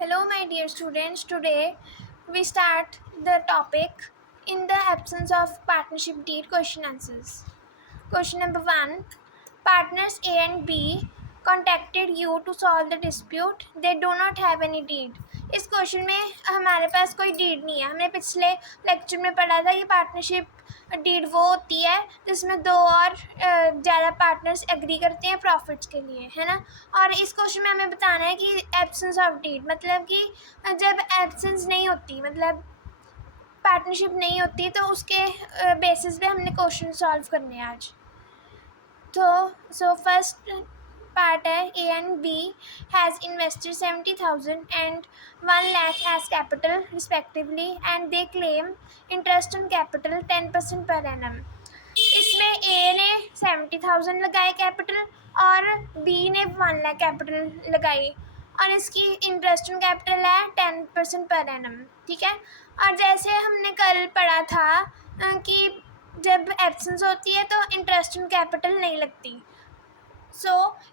Hello, my dear students. Today we start the topic in the absence of partnership deed question answers. Question number 1. Partners A and B contacted you to solve the dispute. They do not have any deed. इस question में हमारे पास कोई deed नहीं है. हमने पिछले lecture में पढ़ा था कि पार्टनरशिप डीड वो होती है जिसमें दो और ज़्यादा पार्टनर्स एग्री करते हैं प्रॉफिट्स के लिए, है ना. और इस क्वेश्चन में हमें बताना है कि एब्सेंस ऑफ डीड मतलब कि जब एब्सेंस नहीं होती, मतलब पार्टनरशिप नहीं होती, तो उसके बेसिस पे हमने क्वेश्चन सॉल्व करने हैं आज. So first part है A and B has invested 70,000 and 1 lakh as capital respectively and they claim interest on capital 10% per annum. इसमें A ने 70,000 लगाए कैपिटल और B ने 1 लाख कैपिटल लगाई और इसकी इंटरेस्ट ऑन कैपिटल है 10% पर एनम. ठीक है. और जैसे हमने कल पढ़ा था कि जब एब्सेंस होती है तो इंटरेस्ट ऑन कैपिटल नहीं लगती.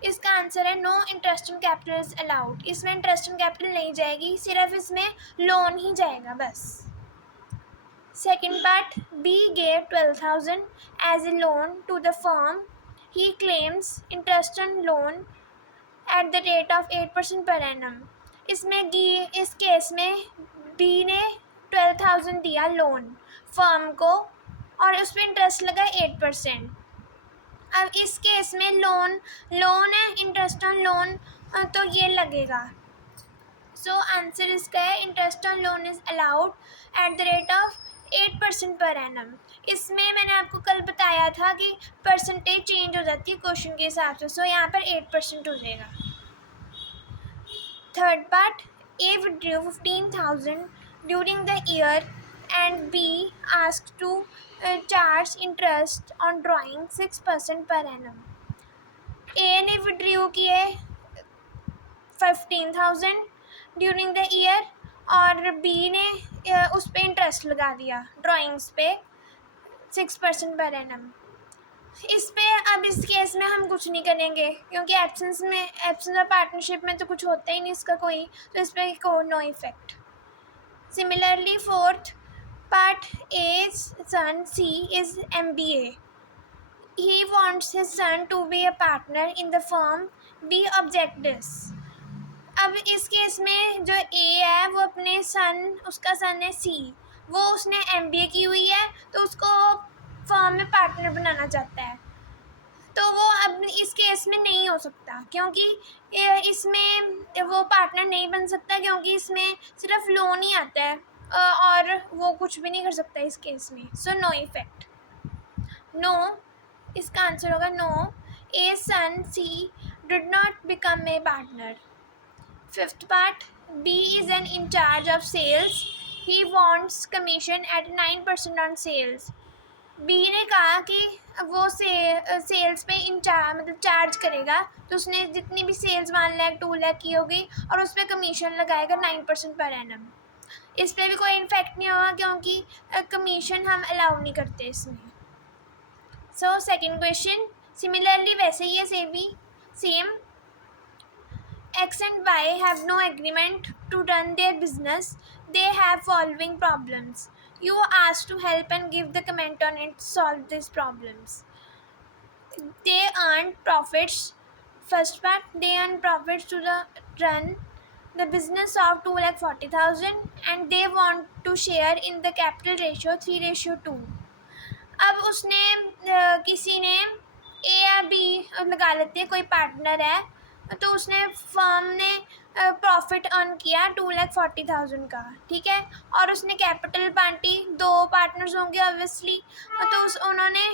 इसका आंसर है no interest on capital is allowed. इसमें इंटरेस्ट ऑन कैपिटल नहीं जाएगी, सिर्फ इसमें लोन ही जाएगा बस. Second part, B gave 12,000 as a loan to the firm. He claims interest on loan at the rate of 8% per annum. इस case में B ने 12,000 दिया लोन फर्म को और उस पर इंटरेस्ट लगा 8%. अब इस केस में लोन है, इंटरेस्ट ऑन लोन तो ये लगेगा. आंसर इसका है interest on loan is allowed at the rate of 8% per annum. इसमें मैंने आपको कल बताया था कि परसेंटेज चेंज हो जाती है क्वेश्चन के हिसाब से. यहाँ पर 8% हो जाएगा. Third part, A withdrew 15,000 during the year and B asked to charge interest on drawing 6% per annum. A ने विड्रू किए 15,000 ड्यूरिंग द ईयर और बी ने उस पर इंटरेस्ट लगा दिया ड्राइंग्स पे 6% पर एनम. इस पे अब इस केस में हम कुछ नहीं करेंगे क्योंकि एब्सेंस और पार्टनरशिप में तो कुछ होता ही नहीं इसका कोई, तो इस पर को no effect. Similarly fourth part, A son C is MBA. He wants his son to be a partner in the firm. B object this. अब इस केस में जो A है वो अपने उसका सन है C, वो उसने MBA की हुई है तो उसको फर्म में पार्टनर बनाना चाहता है. तो वो अब इस केस में नहीं हो सकता क्योंकि इसमें वो पार्टनर नहीं बन सकता क्योंकि इसमें सिर्फ लोन ही आता है और वो कुछ भी नहीं कर सकता इस केस में. No effect. नो, इसका आंसर होगा no. A son C did not become a partner. Fifth part, B is in charge of sales. He wants commission at 9% on sales. B ने कहा कि वो सेल्स पे मतलब चार्ज करेगा, तो उसने जितनी भी सेल्स 1 लाख 2 लाख की होगी और उस पर कमीशन लगाएगा 9% पर एनम. इस पर भी कोई इफेक्ट नहीं होगा क्योंकि कमीशन हम अलाउ नहीं करते इसमें. सेकेंड क्वेश्चन सिमिलरली वैसे ही है same. X and Y have no agreement to run their business. They have following problems. You asked to help and give the comment on it, solve these problems. They earn profits. First part, they earn profits to run the business of 2,40,000 and they want to share in the capital ratio 3:2. अब उसने किसी ने A या B लगा लेते हैं, कोई partner है तो उसने फर्म ने प्रॉफिट अर्न किया 2,40,000 का. ठीक है. और उसने कैपिटल बांटी, दो पार्टनर्स होंगे ऑब्वियसली, तो उन्होंने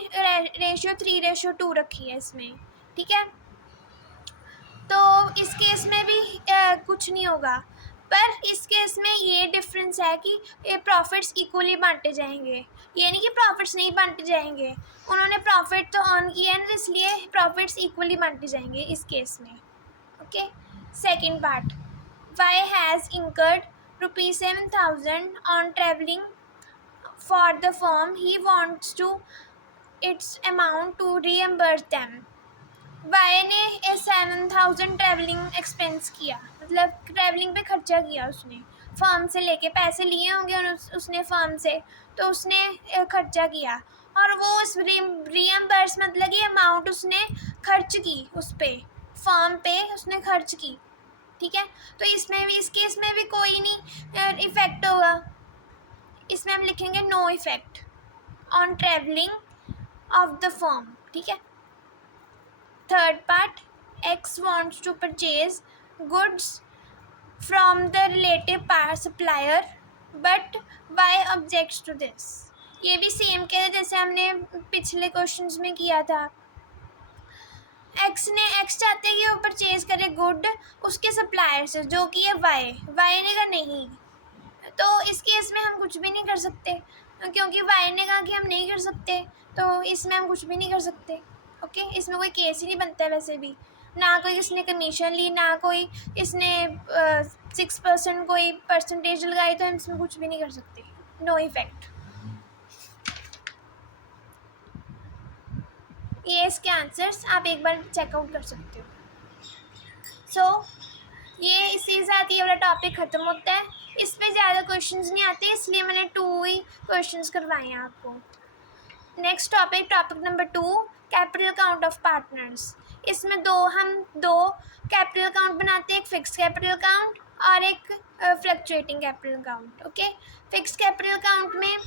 रेशियो 3:2 रखी है इसमें. ठीक है. तो इस केस में भी कुछ नहीं होगा, पर इस केस में ये डिफरेंस है कि ये प्रॉफिट्स इक्वली बांटे जाएंगे. ये नहीं कि प्रॉफिट्स नहीं बांटे जाएंगे, उन्होंने प्रॉफिट तो अर्न किया है इसलिए प्रॉफिट्स इक्वली बांटे जाएंगे इस केस में. Okay. Second part, Y has incurred rupees 7,000 on traveling for the firm. He wants to its amount to reimburse them. Y ने 7,000 ट्रैवलिंग एक्सपेंस किया, मतलब ट्रैवलिंग पे खर्चा किया उसने, फर्म से लेके पैसे लिए होंगे उसने फर्म से, तो उसने खर्चा किया और वो उस रीएम्बर्स मतलब कि अमाउंट उसने खर्च की, उस पे फर्म पे उसने खर्च की। ठीक है, तो इसमें भी, इस केस में भी कोई नहीं इफेक्ट होगा, इसमें हम लिखेंगे no effect on travelling of the firm. ठीक है, third part, X wants to purchase goods from the relative supplier but Y objects to this। ये भी सेम के जैसे हमने पिछले क्वेश्चंस में किया था। एक्स चाहते हैं कि वो परचेज करे गुड उसके सप्लायर से, जो कि है वाई ने कहा नहीं, तो इस केस में हम कुछ भी नहीं कर सकते, क्योंकि वाई ने कहा कि हम नहीं कर सकते, तो इसमें हम कुछ भी नहीं कर सकते। ओके, इसमें कोई केस ही नहीं बनता है, वैसे भी ना कोई इसने कमीशन ली, ना कोई इसने 6% कोई परसेंटेज लगाई, तो हम इसमें कुछ भी नहीं कर सकते, नो इफेक्ट। ये इसके आंसर्स आप एक बार चेकआउट कर सकते हो। ये इसी के साथ ये वाला टॉपिक ख़त्म होता है, इस पर ज़्यादा क्वेश्चंस नहीं आते, इसलिए मैंने 2 ही क्वेश्चंस करवाए हैं आपको। Next topic number 2, capital account of partners. इसमें हम दो कैपिटल अकाउंट बनाते हैं, एक फिक्स कैपिटल अकाउंट और एक fluctuating capital account. Okay, fix capital account में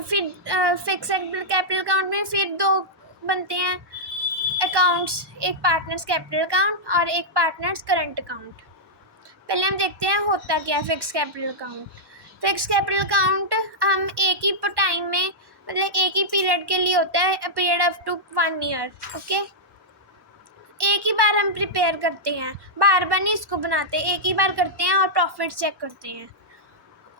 फिक्स कैपिटल अकाउंट में फिर 2 बनते हैं अकाउंट्स, एक पार्टनर्स कैपिटल अकाउंट और एक पार्टनर्स करंट अकाउंट। पहले हम देखते हैं होता क्या है fix capital account. Fix capital account हम एक ही टाइम में, मतलब एक ही पीरियड के लिए होता है, period up to 1 year. Okay, एक ही बार हम प्रिपेयर करते हैं, बार बार नहीं इसको बनाते, एक ही बार करते हैं और प्रॉफिट चेक करते हैं।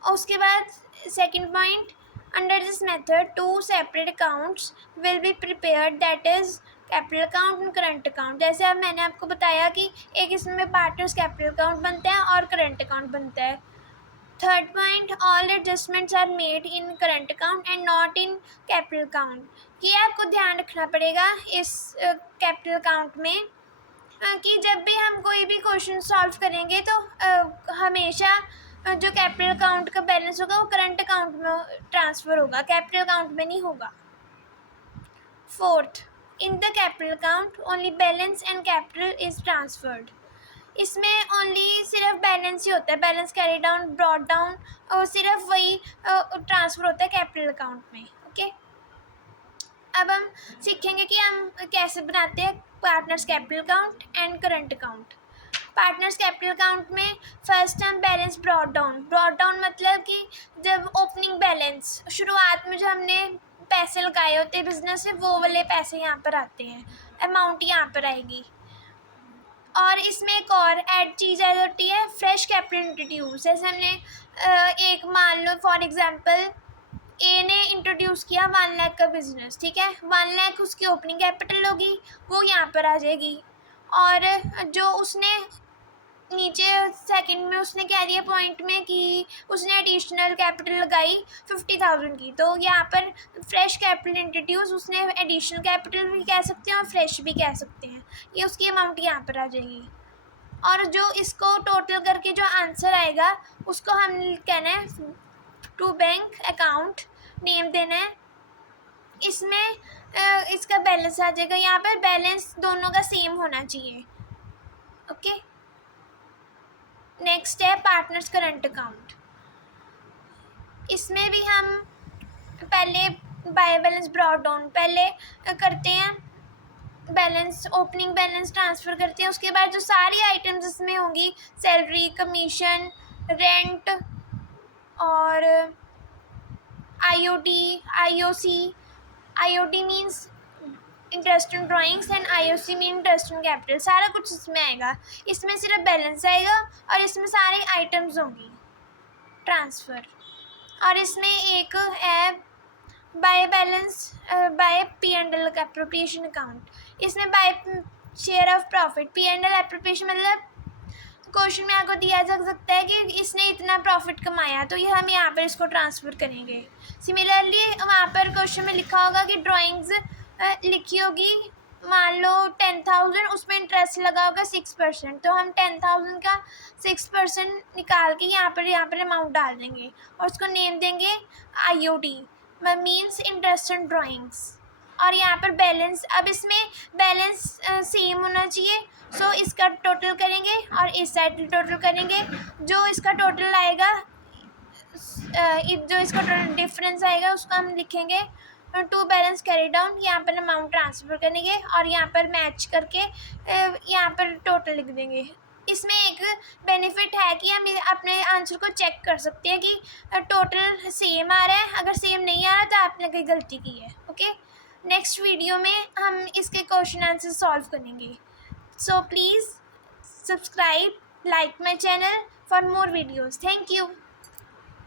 उसके बाद second point, under this method 2 separate accounts will be prepared, that is capital account and current account. जैसे अब मैंने आपको बताया कि एक इसमें पार्टनर्स कैपिटल अकाउंट बनता है और करंट अकाउंट बनता है। Third point, all adjustments are made in current account and not in capital account. ये आपको ध्यान रखना पड़ेगा इस कैपिटल अकाउंट में कि जब भी हम कोई भी क्वेश्चन सॉल्व करेंगे तो हमेशा जो कैपिटल अकाउंट का बैलेंस होगा वो करंट अकाउंट में ट्रांसफ़र होगा, कैपिटल अकाउंट में नहीं होगा। Fourth, in the capital account only balance and capital is transferred. इसमें ओनली सिर्फ बैलेंस ही होता है, balance carry down brought down, और सिर्फ वही ट्रांसफ़र होता है कैपिटल अकाउंट में। ओके, अब हम सीखेंगे कि हम कैसे बनाते हैं partners capital account and current account. Partners capital account में फर्स्ट हम बैलेंस ब्रॉट डाउन मतलब कि जब ओपनिंग बैलेंस शुरुआत में जो हमने पैसे लगाए होते हैं बिजनेस में, वो वाले पैसे यहाँ पर आते हैं, अमाउंट यहाँ पर आएगी। और इसमें एक और ऐड चीज़ ऐड होती है, फ्रेश कैपिटल इंट्रोड्यूस। जैसे हमने एक मान लो फॉर एग्जांपल ए ने इंट्रोड्यूस किया 1 लाख का बिजनेस, ठीक है, 1 लाख उसकी ओपनिंग कैपिटल होगी, वो यहाँ पर आ जाएगी। और जो उसने नीचे सेकंड में उसने क्या दिया पॉइंट में कि उसने एडिशनल कैपिटल लगाई 50,000 की, तो यहाँ पर फ्रेश कैपिटल इंट्रोड्यूस, उसने एडिशनल कैपिटल भी कह सकते हैं और फ्रेश भी कह सकते हैं, ये उसकी अमाउंट यहाँ पर आ जाएगी। और जो इसको टोटल करके जो आंसर आएगा उसको हम कहना है टू बैंक अकाउंट नेम देना है, इसमें इसका बैलेंस आ जाएगा, यहाँ पर बैलेंस दोनों का सेम होना चाहिए। ओके, नेक्स्ट है पार्टनर्स करंट अकाउंट। इसमें भी हम पहले बाय बैलेंस ब्रॉट डाउन पहले करते हैं, बैलेंस ओपनिंग बैलेंस ट्रांसफ़र करते हैं, उसके बाद जो सारी आइटम्स इसमें होंगी, सैलरी, कमीशन, रेंट और IOT means interest in drawings and IOC mean interest in capital, सारा कुछ इसमें आएगा। इसमें सिर्फ बैलेंस आएगा और इसमें सारे आइटम्स होंगी ट्रांसफ़र। और इसमें एक है by balance by P&L appropriation account, इसमें by share of profit, P&L appropriation मतलब क्वेश्चन में आपको दिया जा सकता है कि इसने इतना प्रॉफिट कमाया, तो ये हम यहाँ पर इसको ट्रांसफ़र करेंगे। सिमिलरली वहाँ पर क्वेश्चन में लिखा होगा कि ड्राइंग्स लिखी होगी मान लो 10,000, उसमें इंटरेस्ट लगा होगा 6%, तो हम 10,000 का 6% निकाल के यहाँ पर अमाउंट डाल देंगे और उसको नेम देंगे IOD, means interest on drawings. और यहाँ पर बैलेंस, अब इसमें बैलेंस सेम होना चाहिए, सो इसका टोटल करेंगे और इस साइड टोटल करेंगे। जो इसका टोटल आएगा, जो इसका टोटल डिफरेंस आएगा उसको हम लिखेंगे टू बैलेंस कैरी डाउन, यहाँ पर अमाउंट ट्रांसफ़र करेंगे और यहाँ पर मैच करके यहाँ पर टोटल लिख देंगे। इसमें एक बेनिफिट है कि हम अपने आंसर को चेक कर सकते हैं कि टोटल सेम आ रहा है, अगर सेम नहीं आ रहा तो आपने कोई गलती की है। ओके, नेक्स्ट वीडियो में हम इसके क्वेश्चन आंसर सॉल्व करेंगे। So please subscribe, like my channel for more videos. Thank you.